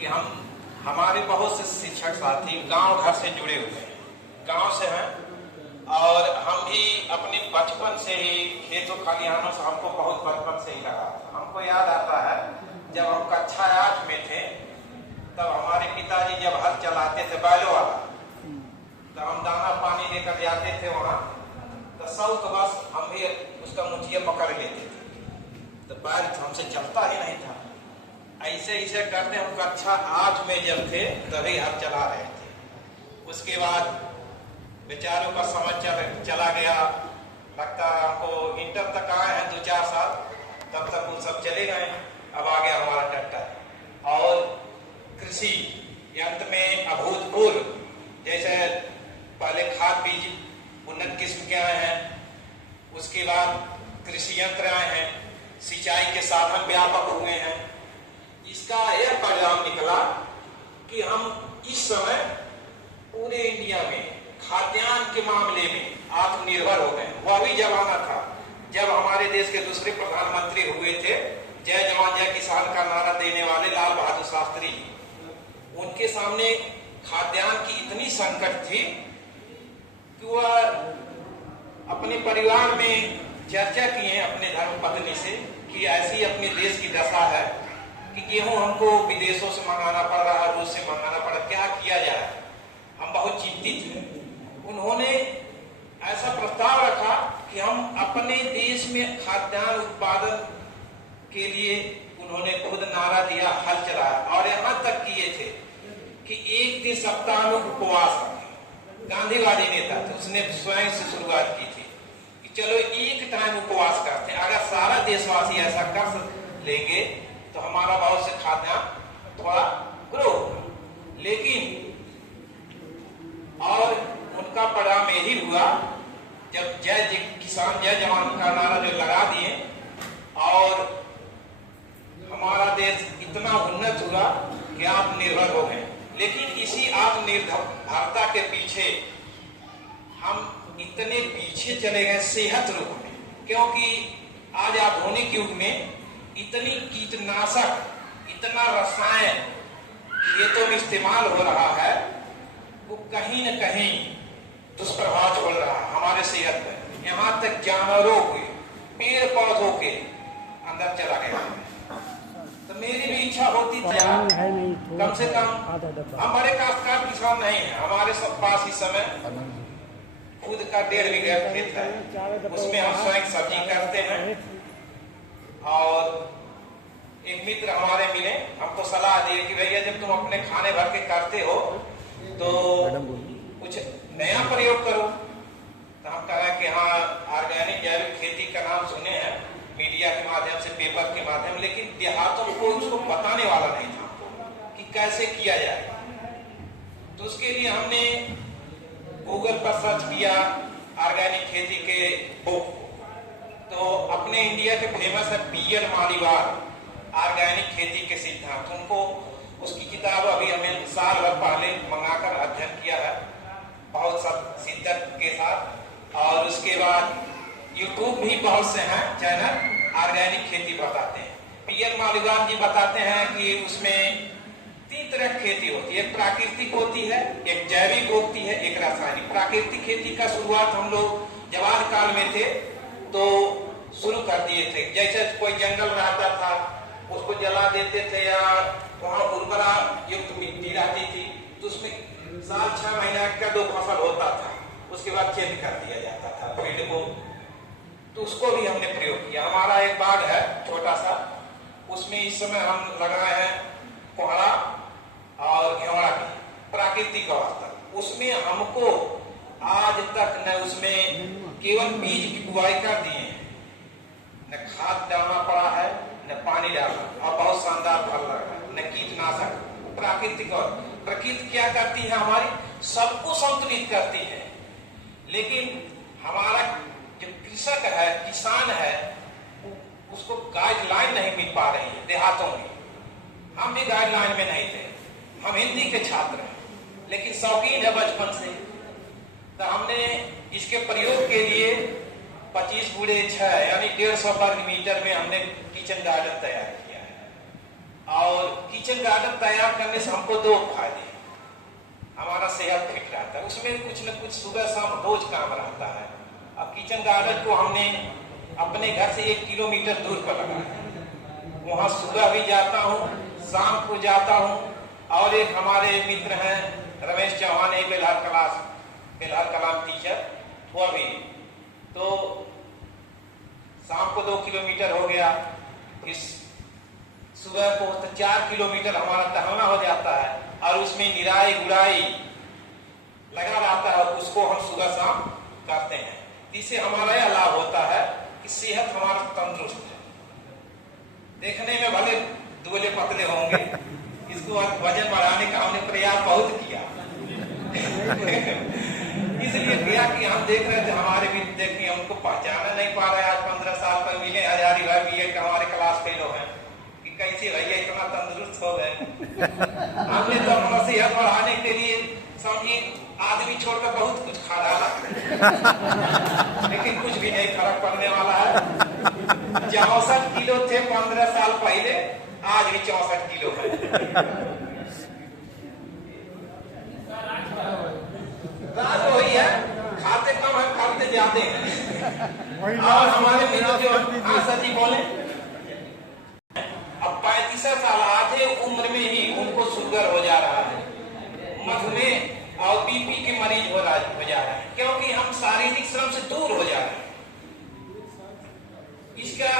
कि हमारे बहुत से शिक्षक साथी गांव घर से जुड़े हुए हैं, गांव से हैं, और हम भी अपने बचपन से ही खेतों खलिहानों से हमको बहुत बचपन से ही लगा था। हमको याद आता है जब हम कक्षा 8 में थे तब हमारे पिताजी जब हल चलाते थे बैलों वाला, तो हम दाना पानी लेकर जाते थे वहाँ, तो सब बस हम भी उसका मुठिया पकड़ लेते थे, तो बैल हमसे चलता ही नहीं था। ऐसे ऐसे करते हम कक्षा 8 में जब थे तभी हल चला रहे थे। उसके बाद बेचारों का समझ चला गया, लगता है हमको इंटर तक आए हैं 2-4 साल, तब तक वो सब चले गए। अब आ गया हमारा ट्रैक्टर और कृषि यंत्र में अभूतपूर्व, जैसे पहले खाद बीज उन्नत किस्म के आए हैं, उसके बाद कृषि यंत्र आए हैं, सिंचाई के साधन व्यापक हुए हैं। इसका यह परिणाम निकला कि हम इस समय पूरे इंडिया में खाद्यान्न के मामले में आत्मनिर्भर हो गए। वह भी जमाना था जब हमारे देश के दूसरे प्रधानमंत्री हुए थे, जय जवान जय किसान का नारा देने वाले लाल बहादुर शास्त्री जी। उनके सामने खाद्यान्न की इतनी संकट थी कि वह अपने परिवार में चर्चा किए अपने धर्मपत्नी से कि ऐसी अपने देश की दशा है कि गेहूं हमको विदेशों से मंगाना पड़ रहा है, रूस से मंगाना पड़ रहा है, क्या किया जाए। हम बहुत चिंतित थे। उन्होंने ऐसा प्रस्ताव रखा कि हम अपने देश में खाद्यान्न उत्पादन के लिए उन्होंने खुद नारा दिया, हल चलाया, और यहाँ तक किए थे कि एक दिन सप्ताह में उपवास रखें। गांधीवादी नेता थे, उसने स्वयं से शुरुआत की थी कि चलो एक टाइम उपवास करते हैं, अगर सारा देशवासी ऐसा कर लेंगे तो हमारा बहुत से खाद्यान्न थोड़ा ग्रो होगा। लेकिन और उनका परिणाम यही हुआ जब जय किसान जय जवान का नारा जो लगा दिए और हमारा देश इतना उन्नत हुआ कि आत्मनिर्भर हो गए। लेकिन इसी आत्मनिर्भरता के पीछे हम इतने पीछे चले गए सेहत रूप में, क्योंकि आज आधुनिक युग में इतनी कीटनाशक, इतना रसायन खेतों में इस्तेमाल हो रहा है, वो कहीं न कहीं दुष्प्रभाव छोड़ रहा है हमारे सेहत पर। यहाँ तक जानवरों के, पेड़ पौधों के अंदर चला गया। तो मेरी भी इच्छा होती थी कम से कम, हम बड़े काश्तकार किसान नहीं है, हमारे सब पास इस समय खुद का 1.5 बीघा खेत है, उसमें हम स्वयं सब्जी करते हैं। और एक मित्र हमारे मिले, हमको सलाह दिए कि भैया जब तुम अपने खाने भर के करते हो तो कुछ नया प्रयोग करो। तो हम कहा कि हाँ, ऑर्गेनिक जैविक खेती का नाम सुने हैं मीडिया के माध्यम से, पेपर के माध्यम, लेकिन देहातों को उसको बताने वाला नहीं था कि कैसे किया जाए। तो उसके लिए हमने गूगल पर सर्च किया ऑर्गेनिक खेती के बुक, तो अपने इंडिया के फेमस है पीएल मालीवाल ऑर्गेनिक खेती के सिद्धांत, उनको उसकी किताब अभी हमें साल भर पहले मंगाकर अध्ययन किया है बहुत सब शिद्दत के साथ। और उसके बाद यूट्यूब भी बहुत से हैं चैनल ऑर्गेनिक खेती बताते हैं। पीएल मालीवाल जी बताते हैं कि उसमें 3 तरह की खेती होती है, एक प्राकृतिक होती है, एक जैविक होती है, एक रासायनिक। प्राकृतिक खेती का शुरुआत हम लोग जवाहर काल में थे तो शुरू कर दिए थे। जैसे कोई जंगल रहता था उसको जला देते थे या वहाँ उर्वरा युक्त मिट्टी रहती थी तो उसमें साल 6 महीना का 2 फसल होता था, उसके बाद चेंज कर दिया जाता था फील्ड को। तो उसको भी हमने प्रयोग किया। हमारा एक बाग है छोटा सा, उसमें इस समय हम लगाए हैं कोहड़ा और घेवड़ा की प्राकृतिक अवस्था। उसमें हमको आज तक न उसमें केवल बीज की बुआई कर दिए हैं, न खाद डालना पड़ा है, न पानी डालना, और बहुत शानदार फल लग रहा है, न कीटनाशक। प्राकृतिक, और प्रकृति क्या करती है हमारी, सबको संतुलित करती है। लेकिन हमारा जो कृषक है, किसान है, उसको गाइडलाइन नहीं मिल पा रही है देहातों में। हम भी गाइडलाइन में नहीं थे, हम हिंदी के छात्र हैं लेकिन शौकीन है बचपन से। तो हमने इसके प्रयोग के लिए 25 गुणे 6 यानी 150 वर्ग मीटर में हमने किचन गार्डन तैयार किया है। और किचन गार्डन तैयार करने से हमको दो फायदे, हमारा सेहत फिट रहता है, उसमें कुछ न कुछ सुबह शाम रोज काम रहता है। अब किचन गार्डन को हमने अपने घर से 1 किलोमीटर दूर पर लगाया, वहाँ सुबह भी जाता हूँ, शाम को जाता हूँ। और एक हमारे मित्र हैं रमेश चौहान, बेलहर कलाम टीचर, वो भी तो शाम को 2 किलोमीटर हो गया, इस सुबह को तो 4 किलोमीटर हमारा टहलना हो जाता है। और उसमें निराई गुड़ाई लगा रहता है, उसको हम सुबह शाम करते हैं। इससे हमारा यह लाभ होता है कि सेहत हमारा तंदुरुस्त है। देखने में भले दुबले पतले होंगे, इसको वजन बढ़ाने का हमने प्रयास बहुत किया इसलिए किया कि हम देख रहे थे हमारे भी देखिए हमको पहचाना नहीं पा रहे। आज 15 साल पर मिले हजारी भाई बीएड का हमारे क्लास फेलो है कि कैसे भैया इतना तंदुरुस्त हो गए। हमने तो अपना सेहत बढ़ाने के लिए समझिए आदमी छोड़कर बहुत कुछ खा डाला लेकिन कुछ भी नहीं फर्क पड़ने वाला है। 64 किलो थे 15 साल पहले, आज भी 64 किलो है। राज वही है, खाते कम है खाते ज्यादा हैं। और हमारे मित्र जो सर जी बोले, अब 35 साल आधे उम्र में ही उनको शुगर हो जा रहा है, मधुमेह और बीपी के मरीज हो जा रहा है, क्योंकि हम शारीरिक श्रम से दूर हो जा रहे हैं। इसका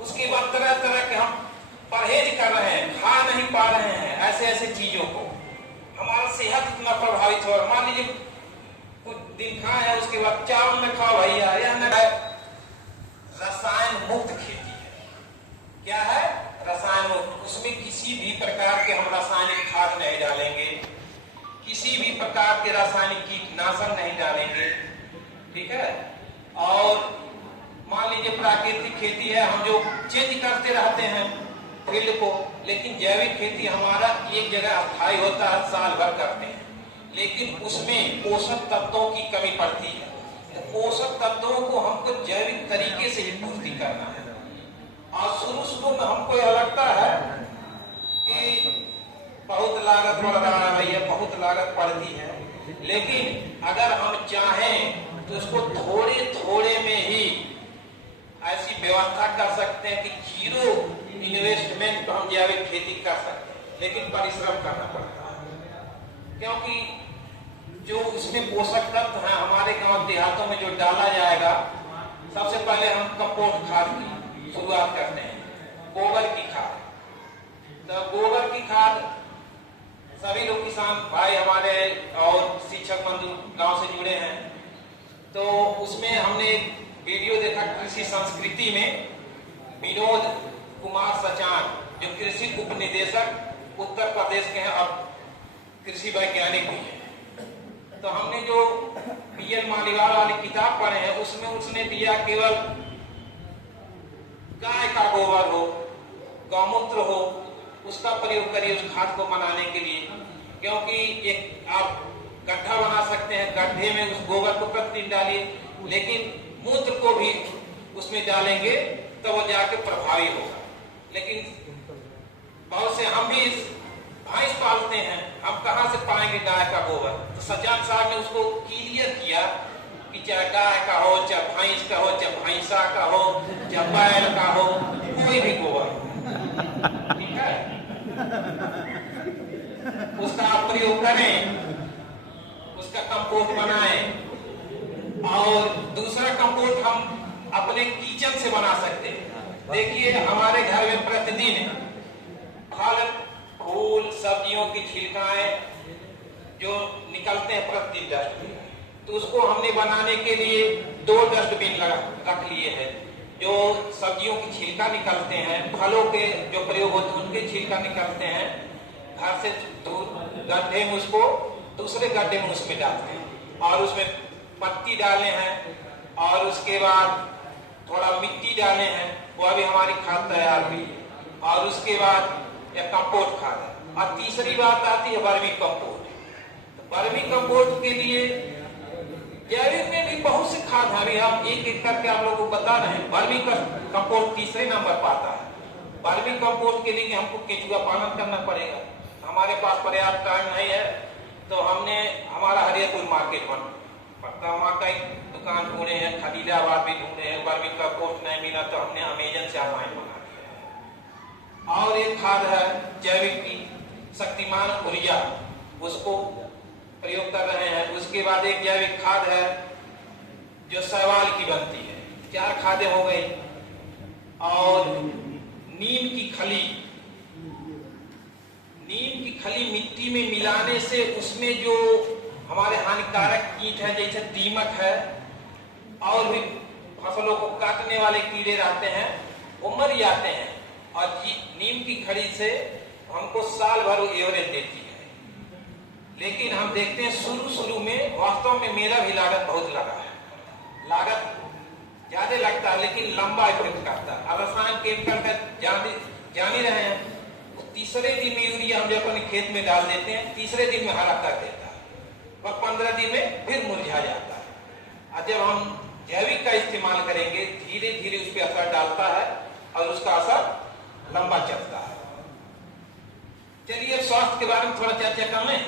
उसके बाद तरह तरह के हम परहेज कर रहे हैं, खा नहीं पा रहे हैं ऐसे ऐसे चीजों को, हमारा सेहत इतना प्रभावित हो। मान लीजिए कुछ दिन खाए है, उसके बाद चावल में खाओ भैया, यह रसायन मुक्त खेती है। क्या है? रसायन मुक्त। उसमें किसी भी प्रकार के हम रासायनिक खाद नहीं डालेंगे, किसी भी प्रकार के रासायनिक कीटनाशक नहीं डालेंगे, ठीक है। और मान लीजिए प्राकृतिक खेती है, हम जो चेंज करते रहते हैं फील्ड को, लेकिन जैविक खेती हमारा एक जगह अस्थायी होता है, साल भर करते हैं, लेकिन उसमें पोषक तत्वों की कमी पड़ती है। तो पोषक तत्वों को हमको जैविक तरीके से ही पूर्ति करना है। और शुरू में हमको यह लगता है कि बहुत लागत बढ़ रहा है भैया, बहुत लागत पड़ती है, लेकिन अगर हम चाहें तो उसको थोड़े थोड़े में ही ऐसी व्यवस्था कर सकते हैं कि 0 इन्वेस्टमेंट तो हम जैविक खेती कर सकते हैं, लेकिन परिश्रम करना पड़ता है। क्योंकि जो उसमें पोषक तत्व है हमारे गांव देहातों में जो डाला जाएगा, सबसे पहले हम कंपोस्ट खाद की शुरुआत करते हैं, गोबर की खाद। तो गोबर की खाद सभी लोग किसान भाई हमारे और शिक्षक बंधु गांव से जुड़े हैं, तो उसमें हमने एक वीडियो देखा कृषि संस्कृति में, विनोद कुमार सचान जो कृषि उप निदेशक उत्तर प्रदेश के हैं और कृषि वैज्ञानिक भी हैं। तो हमने जो पीएल मालीवाल वाली किताब पढ़े हैं, उसमें उसने दिया केवल गाय का गोबर हो, गौमूत्र हो, उसका प्रयोग करिए उस खाद को बनाने के लिए। क्योंकि एक आप गड्ढा बना सकते हैं, गड्ढे में उस गोबर को प्रतिदिन डालिए, लेकिन मूत्र को भी उसमें डालेंगे तो वो जाके प्रभावी होगा। लेकिन बहुत से हम भी भैंस पालते हैं, हम कहाँ से पाएंगे गाय का गोबर? तो सज्जाद साहब ने उसको क्लियर किया कि चाहे गाय का हो, चाहे भैंस का हो, चाहे भैंसा का हो, चाहे बैल का हो, कोई भी गोबर, ठीक है, उसका आप प्रयोग करें, उसका कंपोस्ट बनाएं। और दूसरा कंपोस्ट हम अपने किचन से बना सकते हैं। देखिए हमारे घर में प्रतिदिन फल फूल सब्जियों की छिलकाएं जो निकलते हैं प्रतिदिन डस्टबिन, तो उसको हमने बनाने के लिए 2 डस्टबिन रख लिए हैं। जो सब्जियों की छिलका निकलते हैं, फलों के जो प्रयोग होते हैं उनके छिलका निकलते हैं, घर से दूर गड्ढे में उसको दूसरे गड्ढे में उसमें डालते हैं और उसमें पत्ती डाले हैं और उसके बाद थोड़ा मिट्टी डाले हैं, वो अभी हमारी खाद तैयार हुई है। और उसके बाद यह कंपोस्ट खाद है। और तीसरी बात आती है वर्मी कंपोस्ट। तो वर्मी कंपोस्ट के लिए जैविक में भी बहुत से खाद है, अभी हम एक एक करके आप लोगों को बता रहे हैं। वर्मी कंपोस्ट तीसरे नंबर पर आता है। वर्मी कंपोस्ट के लिए हमको केंचुआ पालन करना पड़ेगा। हमारे पास पर्याप्त टाइम नहीं है, तो हमने हमारा हरियरपुर मार्केट पड़ता, वहाँ कई दुकान ढूंढे हैं, खलीलाबाद भी ढूंढे हैं, वर्मी कंपोस्ट नहीं मिला तो हमने अमेजन से ऑनलाइन मंगा दिया है। और एक खाद है जैविक की शक्तिमान ऊर्जा, उसको प्रयोग कर रहे हैं। उसके बाद एक जैविक खाद है जो शैवाल की बनती है, 4 खादें हो गई। और नीम की खली मिट्टी में मिलाने से उसमें जो हमारे हानिकारक कीट है जैसे दीमक है और भी फसलों को काटने वाले कीड़े रहते हैं, वो मर जाते हैं। और नीम की खली से हमको साल भर एवरेज देती है। लेकिन हम देखते हैं शुरू में वास्तव में मेरा भी लागत बहुत लगा है, लागत ज्यादा लगता है लेकिन लंबा इफेक्ट करता है। अब रसायन केमिकल का जान ही रहे हैं, तो तीसरे दिन में यूरिया हम जब अपने खेत में डाल देते हैं, तीसरे दिन में हरा कर देता है, वह 15 दिन में फिर मुरझा जाता है। और जब हम जैविक का इस्तेमाल करेंगे, धीरे धीरे उस पर असर डालता है और उसका असर लंबा चलता है। चलिए अब स्वास्थ्य के बारे में थोड़ा चर्चा कर लें।